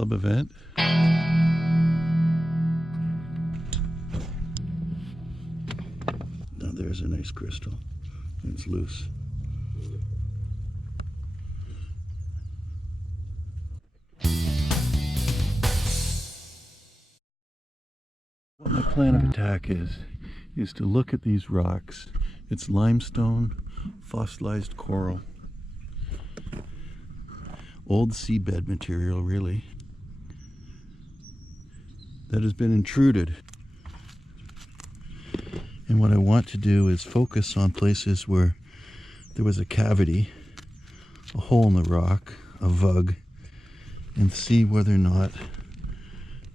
club event. Now there's a nice crystal. It's loose. What my plan of attack is to look at these rocks. It's limestone, fossilized coral. Old seabed material, really, that has been intruded. And what I want to do is focus on places where there was a cavity, a hole in the rock, a vug, and see whether or not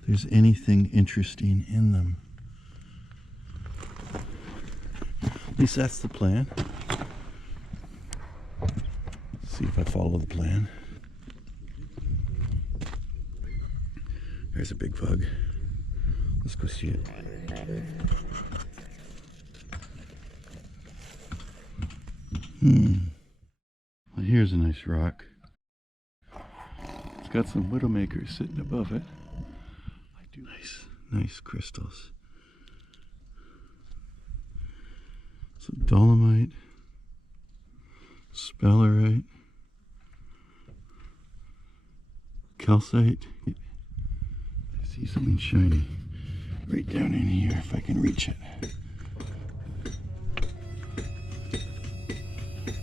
there's anything interesting in them. At least that's the plan. See if I follow the plan. There's a big vug. Let's go see it. Well, here's a nice rock. It's got some widowmakers sitting above it. I do nice crystals. So dolomite, sphalerite, calcite. I see something shiny right down in here if I can reach it.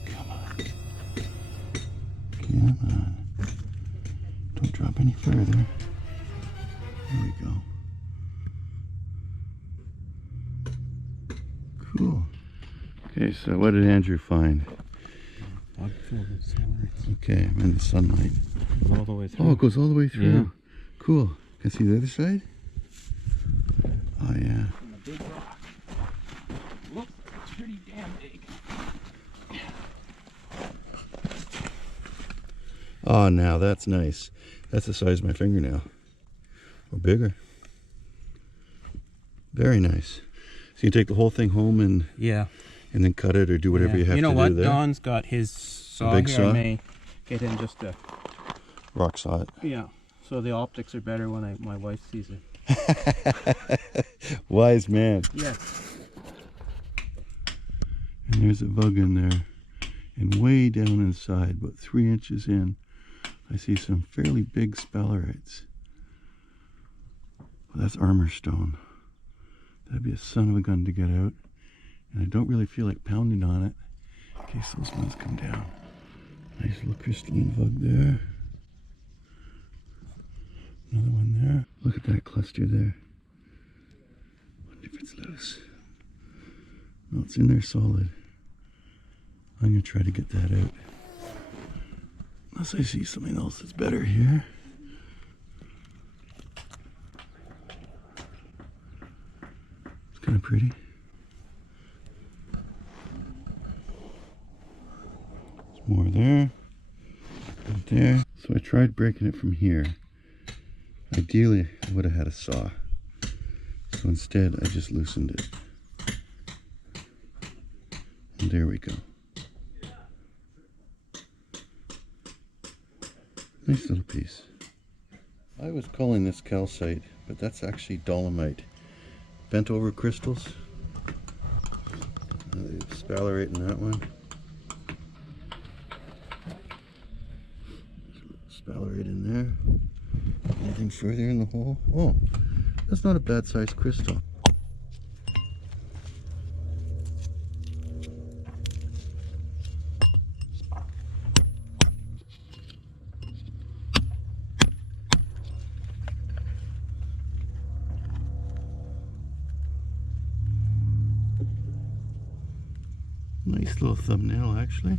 Come on. Come on. Don't drop any further. There we go. Cool. Okay, so what did Andrew find? Okay, I'm in the sunlight. It goes all the way through. Oh, it goes all the way through. Yeah. Cool. Can I see the other side? Oh, yeah. A big rock. Look, it's pretty damn big. Oh, now that's nice. That's the size of my fingernail. Or bigger. Very nice. So you take the whole thing home and then cut it or do whatever you have to do there. You know what? Don's got his saw big here. saw? I may get him just a rock saw it. Yeah. So the optics are better when my wife sees it. Wise man. Yeah. And there's a bug in there. And way down inside, about 3 inches in, I see some fairly big sphalerites. Well, that's armor stone. That'd be a son of a gun to get out. And I don't really feel like pounding on it in case those ones come down. Nice little crystalline bug there. Another one there. Look at that cluster there. Wonder if it's loose. No, it's in there solid. I'm going to try to get that out. Unless I see something else that's better here. It's kind of pretty. There's more there. Right there. So I tried breaking it from here. Ideally, I would have had a saw. So instead, I just loosened it. And there we go. Nice little piece. I was calling this calcite, but that's actually dolomite. Bent over crystals. Sphalerite in that one. Sphalerite in there. Anything further in the hole? Oh, that's not a bad sized crystal. Nice little thumbnail, actually.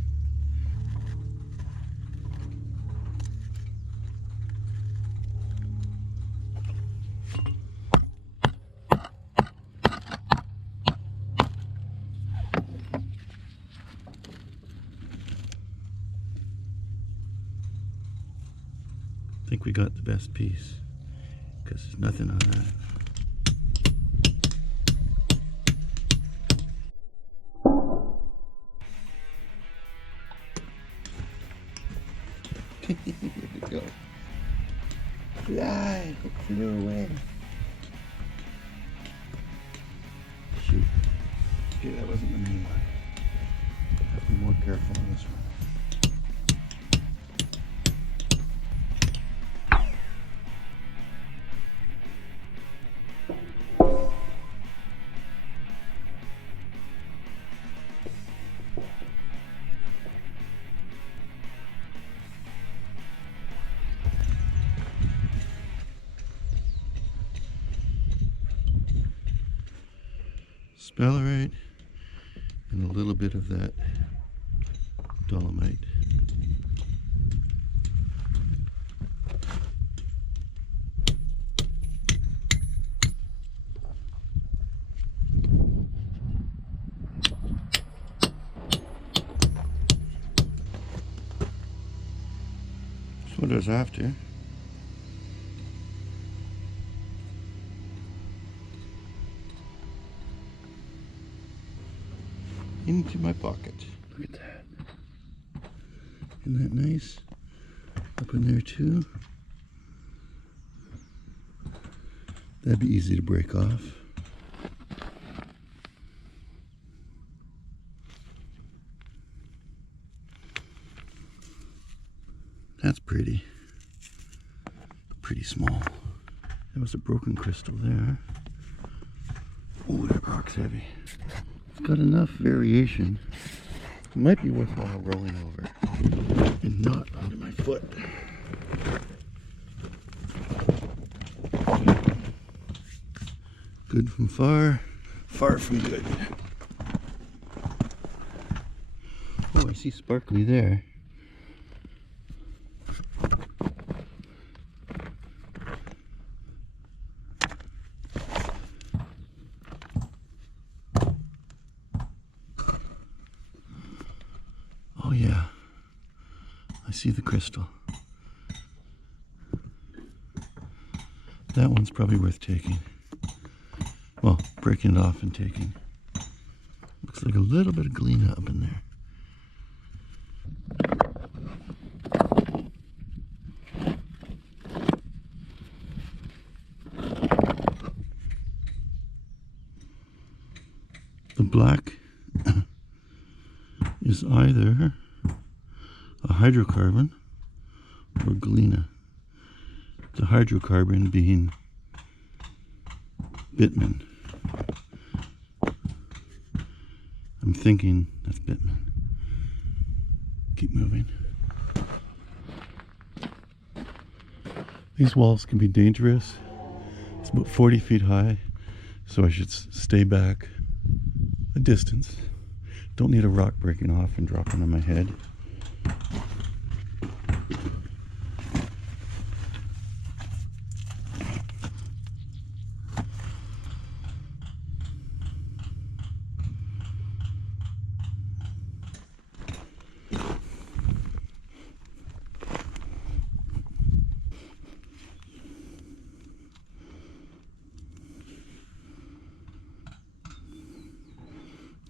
I think we got the best piece because there's nothing on that. Here we go. Fly! It flew away. Shoot. Okay, that wasn't the main one. Have to be more careful on this one. Sphalerite and a little bit of that dolomite. That's what I was after. Into my pocket. Look at that. Isn't that nice? Up in there too. That'd be easy to break off. That's pretty. Pretty small. There was a broken crystal there. Oh, that rock's heavy. It's got enough variation. It might be worthwhile rolling over and not onto my foot. Good from far, far from good. Oh, I see sparkly there. Oh yeah, I see the crystal. That one's probably worth taking. Well, breaking it off and taking. Looks like a little bit of galena up in there. The black is either a hydrocarbon or galena. The hydrocarbon being bitumen. I'm thinking that's bitumen. Keep moving. These walls can be dangerous. It's about 40 feet high, so I should stay back a distance. Don't need a rock breaking off and dropping on my head.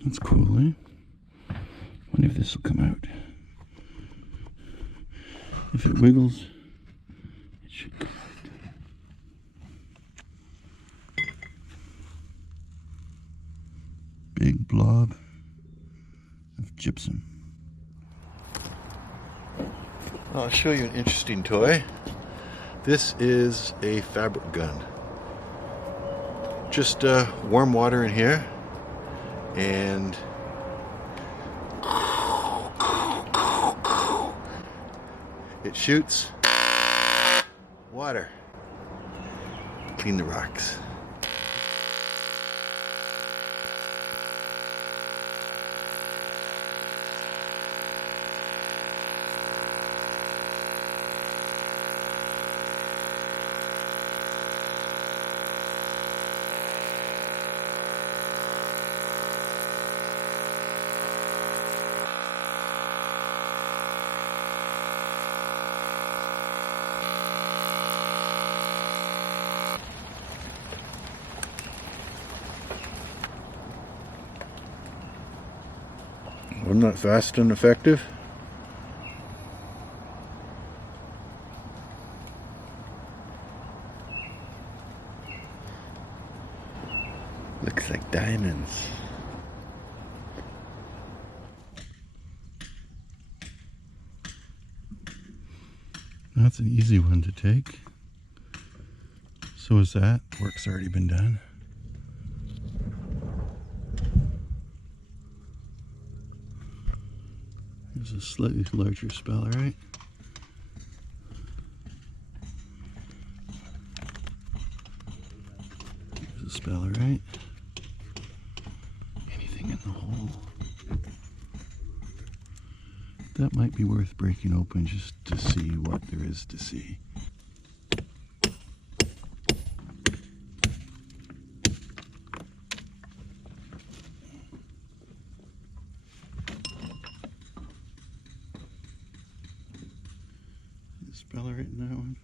That's cool, eh? Wonder if this will come out. If it wiggles, it should come out. Big blob of gypsum. I'll show you an interesting toy. This is a fabric gun. Just warm water in here and it shoots water. Clean the rocks. Wasn't that fast and effective? Looks like diamonds. That's an easy one to take. So is that. Work's already been done. There's a slightly larger spellerite. There's a spellerite. Anything in the hole? That might be worth breaking open just to see what there is to see. Spellerite in that one.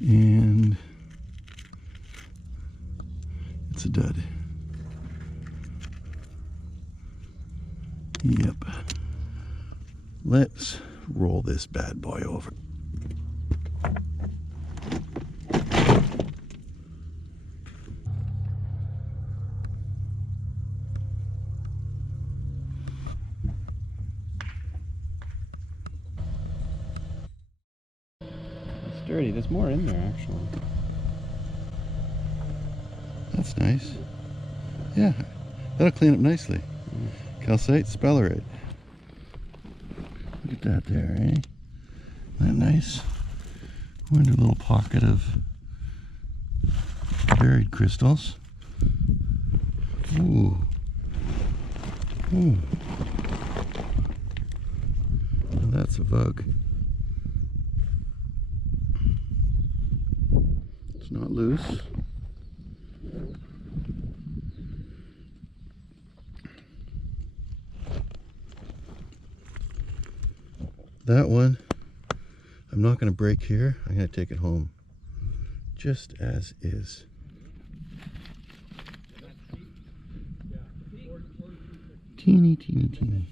And it's a dud. Yep. Let's roll this bad boy over. It's dirty. There's more in there, actually. That's nice. Yeah, that'll clean up nicely. Calcite, spellerite. Look at that there, eh? Isn't that nice? We're in a little pocket of buried crystals. Ooh. Ooh. Now that's a Vug. It's not loose. That one, I'm not going to break here. I'm going to take it home just as is. Teeny, teeny, teeny.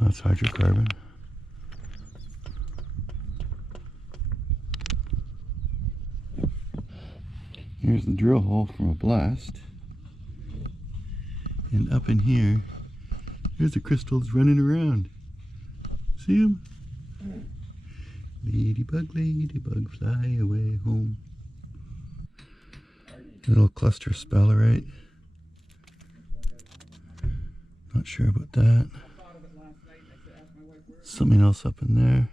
That's hydrocarbon. Here's the drill hole from a blast. And up in here, here's the crystals running around. See them? Ladybug, ladybug, fly away home. A little cluster spellerite. Not sure about that. Something else up in there.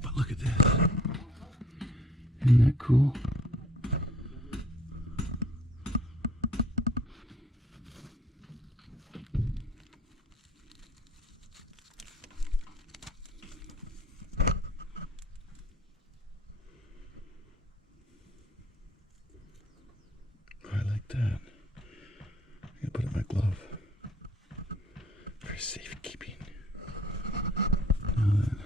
But look at this. Isn't that cool? I like that. I'm gonna put it in my glove for safekeeping. Now then.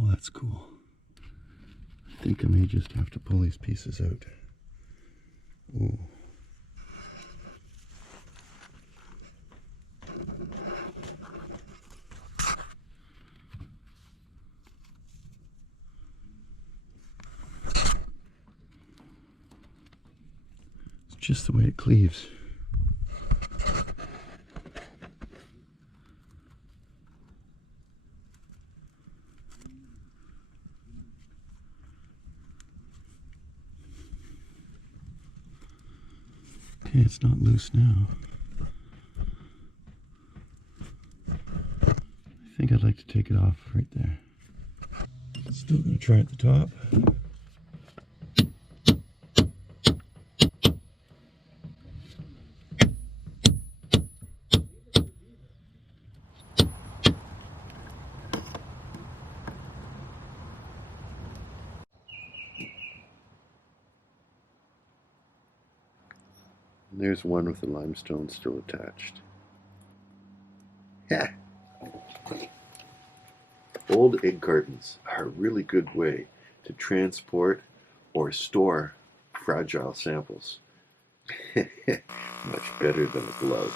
Oh, that's cool. I think I may just have to pull these pieces out. Ooh. It's just the way it cleaves. Okay, it's not loose now. I think I'd like to take it off right there. It's Still gonna try at the top. There's one with the limestone still attached. Yeah. Old egg cartons are a really good way to transport or store fragile samples. Much better than a glove.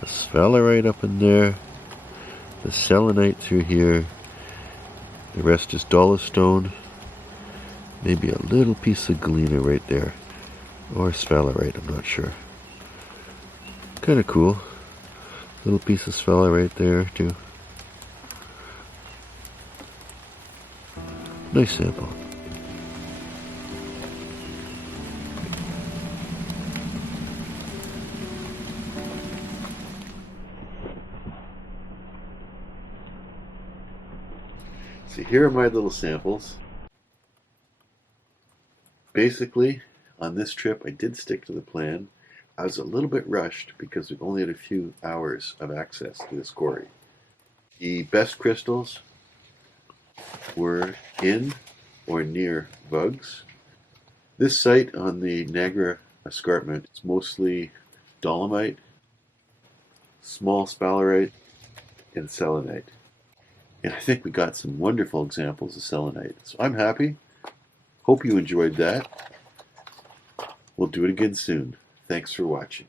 The sphalerite up in there, the selenite through here, the rest is dolostone, maybe a little piece of galena right there, or sphalerite, I'm not sure. Kind of cool. Little piece of sphalerite there too. Nice sample. So here are my little samples. Basically, on this trip I did stick to the plan. I was a little bit rushed because we only had a few hours of access to this quarry. The best crystals were in or near Vugs. This site on the Niagara escarpment is mostly dolomite, small sphalerite, and selenite. And I think we got some wonderful examples of selenite. So I'm happy. Hope you enjoyed that. We'll do it again soon. Thanks for watching.